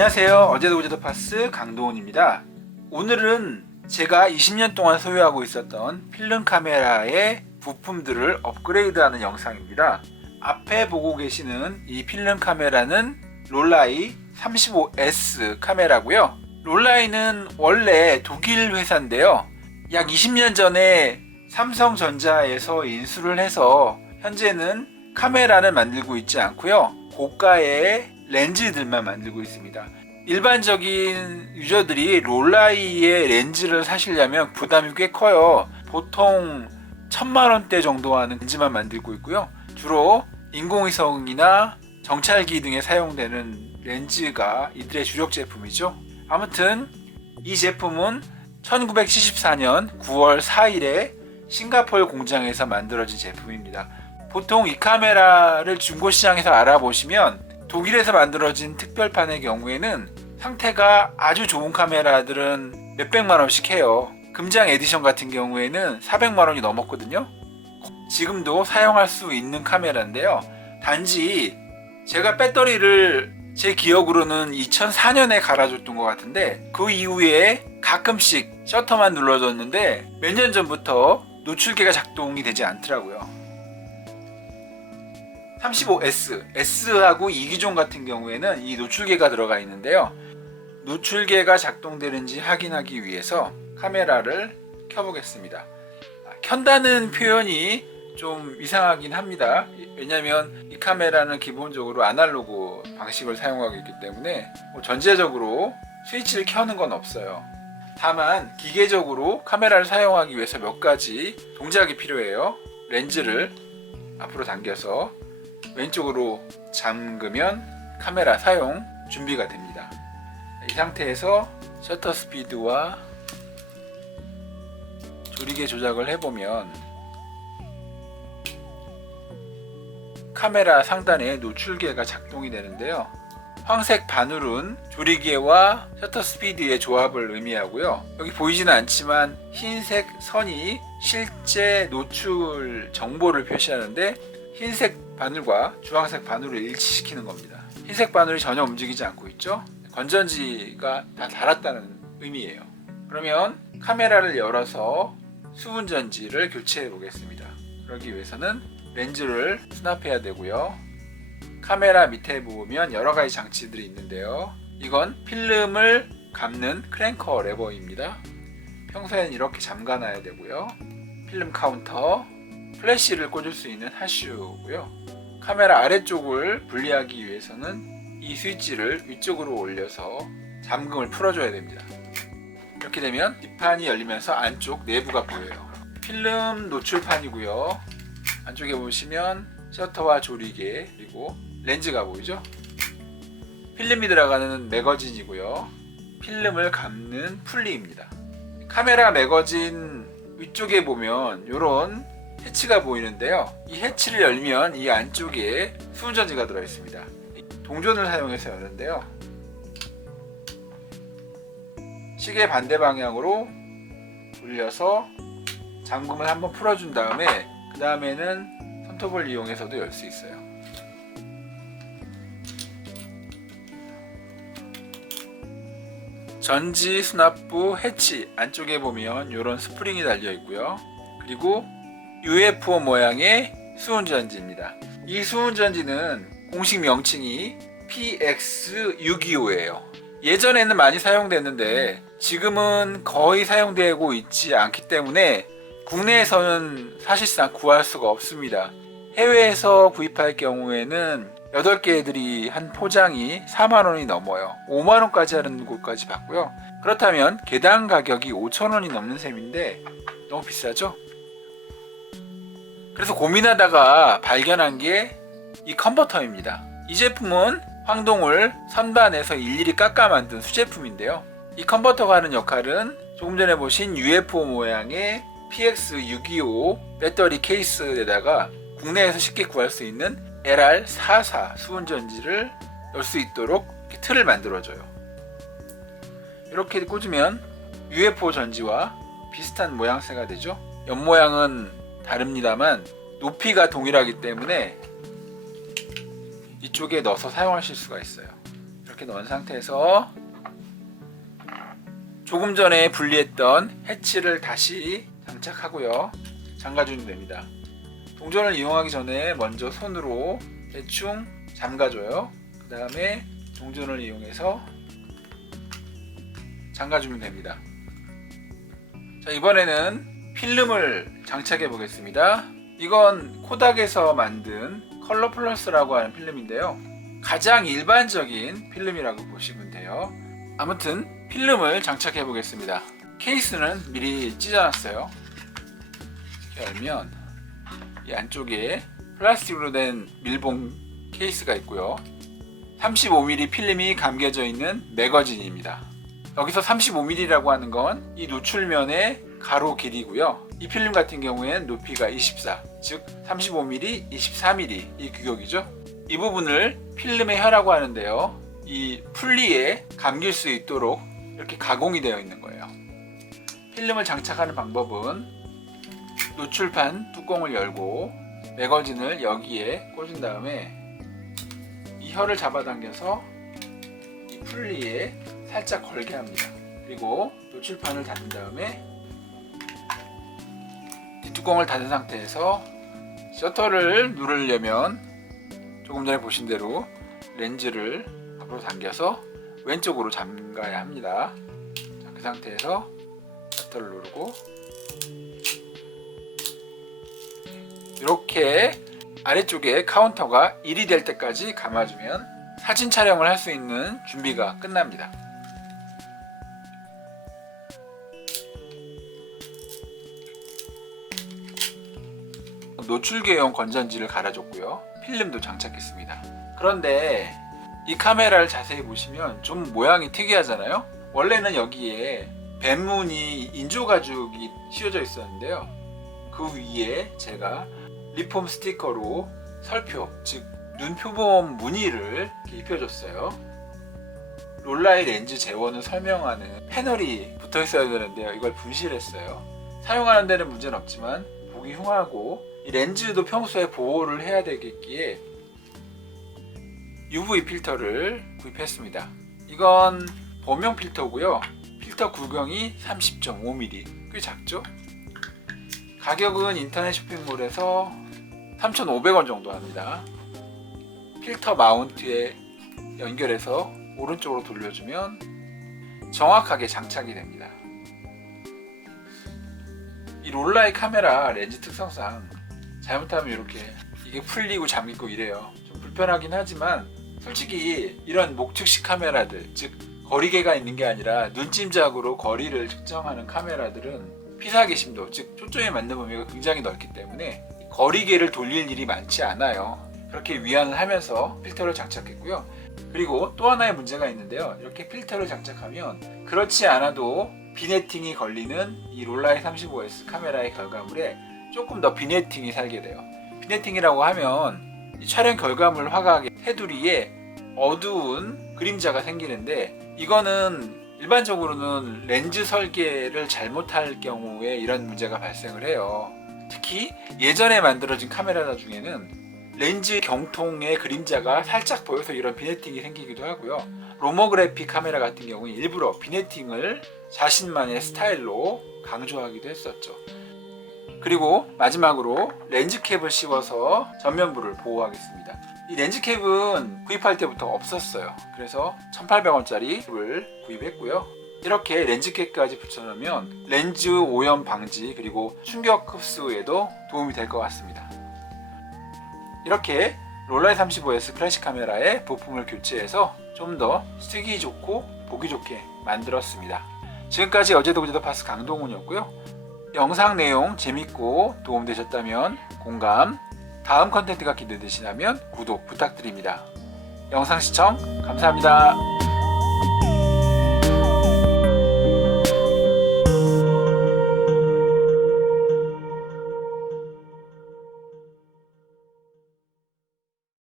안녕하세요. 어제도 그제도 파스 강도훈입니다. 오늘은 제가 20년 동안 소유하고 있었던 필름 카메라의 부품들을 업그레이드하는 영상입니다. 앞에 보고 계시는 이 필름 카메라는 롤라이 35S 카메라고요. 롤라이는 원래 독일 회사인데요. 약 20년 전에 삼성전자에서 인수를 해서 현재는 카메라를 만들고 있지 않고요. 고가의 렌즈들만 만들고 있습니다. 일반적인 유저들이 롤라이의 렌즈를 사시려면 부담이 꽤 커요. 보통 1000만원대 정도 하는 렌즈만 만들고 있고요. 주로 인공위성이나 정찰기 등에 사용되는 렌즈가 이들의 주력 제품이죠. 아무튼 이 제품은 1974년 9월 4일에 싱가포르 공장에서 만들어진 제품입니다. 보통 이 카메라를 중고시장에서 알아보시면 독일에서 만들어진 특별판의 경우에는 상태가 아주 좋은 카메라들은 몇백만원씩 해요. 금장 에디션 같은 경우에는 400만원이 넘었거든요. 지금도 사용할 수 있는 카메라인데요. 단지 제가 배터리를 제 기억으로는 2004년에 갈아줬던 것 같은데 그 이후에 가끔씩 셔터만 눌러줬는데 몇 년 전부터 노출계가 작동이 되지 않더라고요. 35S, S하고 2기종 같은 경우에는 이 노출계가 들어가 있는데요. 노출계가 작동되는지 확인하기 위해서 카메라를 켜보겠습니다. 켠다는 표현이 좀 이상하긴 합니다. 왜냐하면 이 카메라는 기본적으로 아날로그 방식을 사용하고 있기 때문에 전체적으로 스위치를 켜는 건 없어요. 다만 기계적으로 카메라를 사용하기 위해서 몇 가지 동작이 필요해요. 렌즈를 앞으로 당겨서 왼쪽으로 잠그면 카메라 사용 준비가 됩니다. 이 상태에서 셔터 스피드와 조리개 조작을 해보면 카메라 상단에 노출계가 작동이 되는데요. 황색 바늘은 조리개와 셔터 스피드의 조합을 의미하고요. 여기 보이지는 않지만 흰색 선이 실제 노출 정보를 표시하는데 흰색 바늘과 주황색 바늘을 일치시키는 겁니다. 흰색 바늘이 전혀 움직이지 않고 있죠. 건전지가 다 닳았다는 의미예요. 그러면 카메라를 열어서 수분전지를 교체해 보겠습니다. 그러기 위해서는 렌즈를 수납해야 되고요. 카메라 밑에 보면 여러 가지 장치들이 있는데요. 이건 필름을 감는 크랭커 레버입니다. 평소에는 이렇게 잠가놔야 되고요. 필름 카운터, 플래시를 꽂을 수 있는 하슈고요. 카메라 아래쪽을 분리하기 위해서는 이 스위치를 위쪽으로 올려서 잠금을 풀어줘야 됩니다. 이렇게 되면 뒷판이 열리면서 안쪽 내부가 보여요. 필름 노출판이고요. 안쪽에 보시면 셔터와 조리개 그리고 렌즈가 보이죠? 필름이 들어가는 매거진이고요. 필름을 감는 풀리입니다. 카메라 매거진 위쪽에 보면 이런 해치가 보이는데요. 이 해치를 열면 이 안쪽에 수분전지가 들어있습니다. 동전을 사용해서 여는데요. 시계 반대 방향으로 돌려서 잠금을 한번 풀어준 다음에 그 다음에는 손톱을 이용해서도 열 수 있어요. 전지 수납부 해치 안쪽에 보면 이런 스프링이 달려 있고요. 그리고 UFO 모양의 수은전지입니다. 이 수은전지는 공식 명칭이 PX625예요. 예전에는 많이 사용됐는데 지금은 거의 사용되고 있지 않기 때문에 국내에서는 사실상 구할 수가 없습니다. 해외에서 구입할 경우에는 8개들이 한 포장이 4만원이 넘어요. 5만원까지 하는 곳까지 봤고요. 그렇다면 개당 가격이 5,000원이 넘는 셈인데 너무 비싸죠? 그래서 고민하다가 발견한 게 이 컨버터입니다. 이 제품은 황동을 선반에서 일일이 깎아 만든 수제품인데요. 이 컨버터가 하는 역할은 조금 전에 보신 UFO 모양의 PX625 배터리 케이스에다가 국내에서 쉽게 구할 수 있는 LR44 수분전지를 열 수 있도록 이렇게 틀을 만들어줘요. 이렇게 꽂으면 UFO 전지와 비슷한 모양새가 되죠. 옆모양은 다릅니다만 높이가 동일하기 때문에 이쪽에 넣어서 사용하실 수가 있어요. 이렇게 넣은 상태에서 조금 전에 분리했던 해치를 다시 장착하고요. 잠가주면 됩니다. 동전을 이용하기 전에 먼저 손으로 대충 잠가줘요. 그 다음에 동전을 이용해서 잠가주면 됩니다. 자, 이번에는 필름을 장착해 보겠습니다. 이건 코닥에서 만든 컬러 플러스라고 하는 필름인데요. 가장 일반적인 필름이라고 보시면 돼요. 아무튼 필름을 장착해 보겠습니다. 케이스는 미리 찢어놨어요. 이렇게 열면 이 안쪽에 플라스틱으로 된 밀봉 케이스가 있고요. 35mm 필름이 감겨져 있는 매거진입니다. 여기서 35mm라고 하는 건 이 노출면의 가로 길이고요. 이 필름 같은 경우에는 높이가 24, 즉 35mm, 24mm 이 규격이죠. 이 부분을 필름의 혀라고 하는데요. 이 풀리에 감길 수 있도록 이렇게 가공이 되어 있는 거예요. 필름을 장착하는 방법은 노출판 뚜껑을 열고 매거진을 여기에 꽂은 다음에 이 혀를 잡아당겨서 이 풀리에 살짝 걸게 합니다. 그리고 노출판을 닫은 다음에 뒷뚜껑을 닫은 상태에서 셔터를 누르려면 조금 전에 보신 대로 렌즈를 앞으로 당겨서 왼쪽으로 잠가야 합니다. 자, 그 상태에서 셔터를 누르고 이렇게 아래쪽에 카운터가 1이 될 때까지 감아주면 사진 촬영을 할 수 있는 준비가 끝납니다. 노출계용 건전지를 갈아줬고요. 필름도 장착했습니다. 그런데 이 카메라를 자세히 보시면 좀 모양이 특이하잖아요. 원래는 여기에 뱀무늬 인조가죽이 씌워져 있었는데요. 그 위에 제가 리폼 스티커로 설표, 즉 눈표범 무늬를 입혀줬어요. 롤라의 렌즈 재원을 설명하는 패널이 붙어 있어야 되는데요. 이걸 분실했어요. 사용하는 데는 문제는 없지만 보기 흉하고 이 렌즈도 평소에 보호를 해야 되겠기에 UV 필터를 구입했습니다. 이건 범용 필터고요. 필터 구경이 30.5mm, 꽤 작죠? 가격은 인터넷 쇼핑몰에서 3,500원 정도 합니다. 필터 마운트에 연결해서 오른쪽으로 돌려주면 정확하게 장착이 됩니다. 이 롤라의 카메라 렌즈 특성상 잘못하면 이렇게 이게 풀리고 잠기고 이래요. 좀 불편하긴 하지만 솔직히 이런 목측식 카메라들, 즉 거리계가 있는 게 아니라 눈찜작으로 거리를 측정하는 카메라들은 피사계심도, 즉 초점에 맞는 범위가 굉장히 넓기 때문에 거리계를 돌릴 일이 많지 않아요. 그렇게 위안을 하면서 필터를 장착했고요. 그리고 또 하나의 문제가 있는데요. 이렇게 필터를 장착하면 그렇지 않아도 비네팅이 걸리는 이 롤라이 35S 카메라의 결과물에 조금 더 비네팅이 살게 돼요. 비네팅이라고 하면 이 촬영 결과물 화각의 테두리에 어두운 그림자가 생기는데 이거는 일반적으로는 렌즈 설계를 잘못할 경우에 이런 문제가 발생을 해요. 특히 예전에 만들어진 카메라 중에는 렌즈 경통의 그림자가 살짝 보여서 이런 비네팅이 생기기도 하고요. 로모그래피 카메라 같은 경우는 일부러 비네팅을 자신만의 스타일로 강조하기도 했었죠. 그리고 마지막으로 렌즈캡을 씌워서 전면부를 보호하겠습니다. 이 렌즈캡은 구입할 때부터 없었어요. 그래서 1,800원짜리를 구입했고요. 이렇게 렌즈캡까지 붙여놓으면 렌즈 오염 방지 그리고 충격 흡수에도 도움이 될 것 같습니다. 이렇게 롤라이 35S 클래식 카메라의 부품을 교체해서 좀 더 쓰기 좋고 보기 좋게 만들었습니다. 지금까지 어제도 그제도 파스 강동훈이었고요. 영상 내용 재밌고 도움되셨다면 공감, 다음 컨텐츠가 기대되시다면 구독 부탁드립니다. 영상 시청 감사합니다.